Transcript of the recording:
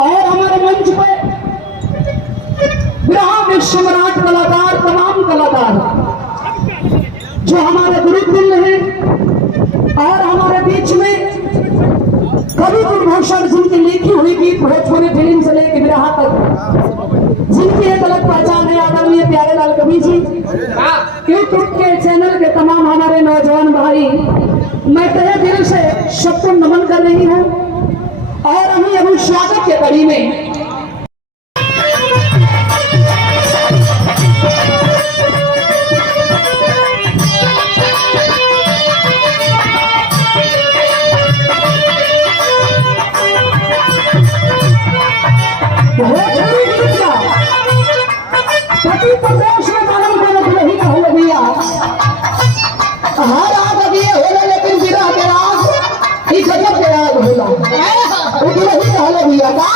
और हमारे मंच पे विराट सम्राट कलाकार, तमाम कलाकार जो हमारे गुरुकुल हैं और हमारे बीच में कवि गुरभूषण जिनकी लिखी हुई गीत भोजपुरी फिल्म से लेकर बिरहा तक, जिनकी एक अलग पहचान है आदरणीय प्यारे लाल कवि जी। यूट्यूब के चैनल के तमाम हमारे नौजवान भाई, मैं तहे दिल से सबको नमन कर रही हूँ। और अभी स्वागत के कड़ी में प्रति प्रदेश में मालूम करत नहीं हो भैया, हर आग अभी होला लेकिन बिना के राग ही गजब के राग होला, उठ नहीं कहले भैया का